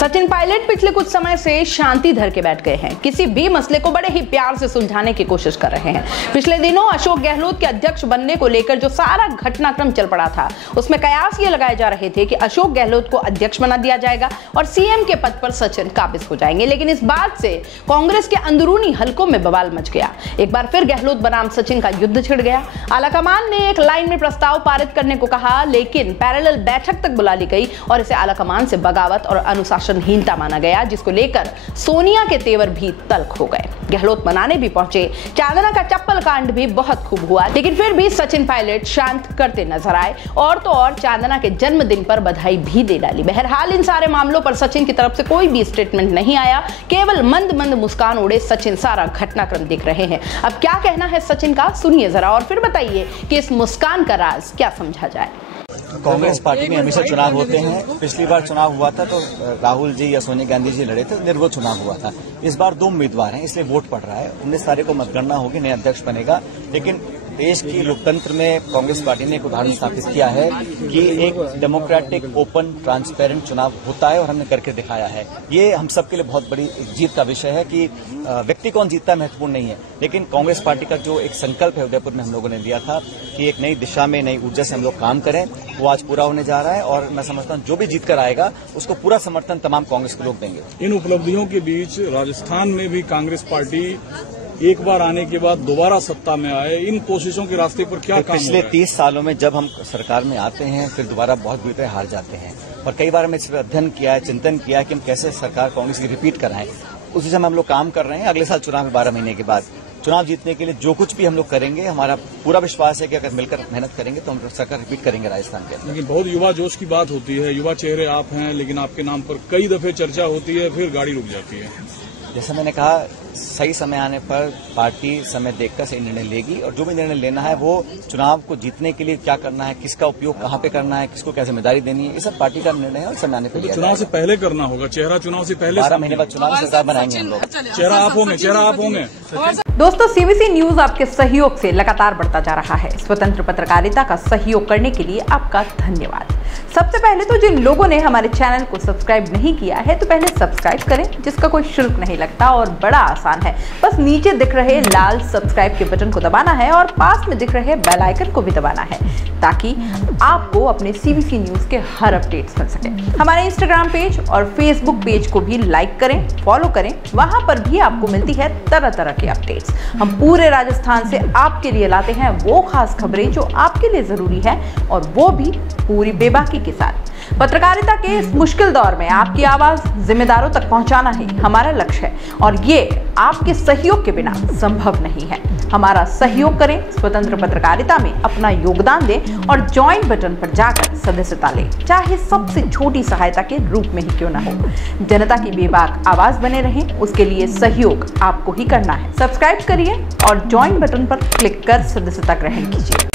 सचिन पायलट पिछले कुछ समय से शांति धर के बैठ गए हैं। किसी भी मसले को बड़े ही प्यार से सुलझाने की कोशिश कर रहे हैं। पिछले दिनों अशोक गहलोत के अध्यक्ष बनने को लेकर जो सारा घटनाक्रम चल पड़ा था, उसमें कयास ये लगाए जा रहे थे कि अशोक गहलोत को अध्यक्ष बना दिया जाएगा और सीएम के पद पर सचिन काबिज हो जाएंगे। लेकिन इस बात से कांग्रेस के अंदरूनी हलकों में बवाल मच गया। एक बार फिर गहलोत बनाम सचिन का युद्ध छिड़ गया। आलाकमान ने एक लाइन में प्रस्ताव पारित करने को कहा, लेकिन पैरेलल बैठक तक बुला ली गई और इसे आलाकमान से बगावत और अनुशासनहीनता माना गया, जिसको लेकर सोनिया के तेवर भी तल्ख हो गए। गहलोत मनाने भी पहुंचे। चांदना का चप्पल कांड भी बहुत खूब हुआ, लेकिन फिर भी सचिन पायलट शांत करते नजर आए और तो और चांदना के जन्मदिन पर बधाई भी दे डाली। बहरहाल इन सारे मामलों पर सचिन की तरफ से कोई भी स्टेटमेंट नहीं आया, केवल मंद मंद मुस्कान उड़े सचिन सारा घटनाक्रम देख रहे हैं। अब क्या कहना है सचिन का, सुनिए जरा और फिर बताइए कि इस मुस्कान का राज क्या समझा जाए। कांग्रेस पार्टी में हमेशा चुनाव होते हैं। पिछली बार चुनाव हुआ था तो राहुल जी या सोनिया गांधी जी लड़े थे, निर्विरोध चुनाव हुआ था। इस बार 2 उम्मीदवार हैं, इसलिए वोट पड़ रहा है। 19 तारीख को मतगणना होगी, नया अध्यक्ष बनेगा। लेकिन देश की लोकतंत्र में कांग्रेस पार्टी ने एक उदाहरण स्थापित किया है कि एक डेमोक्रेटिक, ओपन, ट्रांसपेरेंट चुनाव होता है और हमने करके दिखाया है। ये हम सबके लिए बहुत बड़ी जीत का विषय है कि व्यक्ति कौन जीतता है महत्वपूर्ण नहीं है, लेकिन कांग्रेस पार्टी का जो एक संकल्प है उदयपुर में हम लोगों ने दिया था कि एक नई दिशा में, नई ऊर्जा से हम लोग काम करें, वो आज पूरा होने जा रहा है। और मैं समझता हूं जो भी जीत कर आएगा उसको पूरा समर्थन तमाम कांग्रेस के लोग देंगे। इन उपलब्धियों के बीच राजस्थान में भी कांग्रेस पार्टी एक बार आने के बाद दोबारा सत्ता में आए, इन कोशिशों के रास्ते पर क्या काम पिछले 30 सालों में जब हम सरकार में आते हैं फिर दोबारा बहुत बुरी तरह हार जाते हैं, और कई बार हमने इस पर अध्ययन किया है, चिंतन किया है कि हम कैसे सरकार कांग्रेस की रिपीट कराएं। उस दिशा में हम लोग काम कर रहे हैं। अगले साल चुनाव में 12 महीने के बाद चुनाव जीतने के लिए जो कुछ भी हम लोग करेंगे, हमारा पूरा विश्वास है कि अगर मिलकर मेहनत करेंगे तो हम सरकार रिपीट करेंगे राजस्थान के अंदर। लेकिन बहुत युवा जोश की बात होती है, युवा चेहरे आप हैं, लेकिन आपके नाम पर कई दफे चर्चा होती है, फिर गाड़ी रुक जाती है। जैसा मैंने कहा, सही समय आने पर पार्टी समय देखकर सही निर्णय लेगी, और जो भी निर्णय लेना है वो चुनाव को जीतने के लिए क्या करना है, किसका उपयोग कहां पे करना है, किसको क्या जिम्मेदारी देनी है, ये सब पार्टी का निर्णय है और समय आने पर तो चुनाव से पहले करना होगा। चेहरा चुनाव से पहले 12 महीने बाद चुनाव सरकार बनाएंगे हम लोग। चेहरा आप होंगे। दोस्तों, सीबीसी न्यूज आपके सहयोग से लगातार बढ़ता जा रहा है। स्वतंत्र पत्रकारिता का सहयोग करने के लिए आपका धन्यवाद। सबसे पहले तो जिन लोगों ने हमारे चैनल को सब्सक्राइब नहीं किया है, तो पहले सब्सक्राइब करें, जिसका कोई शुल्क नहीं लगता और बड़ा आसान है। बस नीचे दिख रहे लाल सब्सक्राइब के बटन को दबाना है और पास में दिख रहे बेल आइकन को भी दबाना है, ताकि आपको अपने सीबीसी न्यूज के हर अपडेट्स मिल सके। हमारे इंस्टाग्राम पेज और फेसबुक पेज को भी लाइक करें, फॉलो करें, वहां पर भी आपको मिलती है तरह तरह की अपडेट्स। हम पूरे राजस्थान से आपके लिए लाते हैं वो खास खबरें जो आपके लिए जरूरी है, और वो भी पूरी बेबाकी के साथ। पत्रकारिता के इस मुश्किल दौर में आपकी आवाज जिम्मेदारों तक पहुंचाना ही हमारा लक्ष्य है, और ये आपके सहयोग के बिना संभव नहीं है। हमारा सहयोग करें, स्वतंत्र पत्रकारिता में अपना योगदान दें और ज्वाइन बटन पर जाकर सदस्यता लें, चाहे सबसे छोटी सहायता के रूप में ही क्यों न हो। जनता की बेबाक आवाज बने रहें, उसके लिए सहयोग आपको ही करना है। सब्सक्राइब करिए और ज्वाइन बटन पर क्लिक कर सदस्यता ग्रहण कीजिए।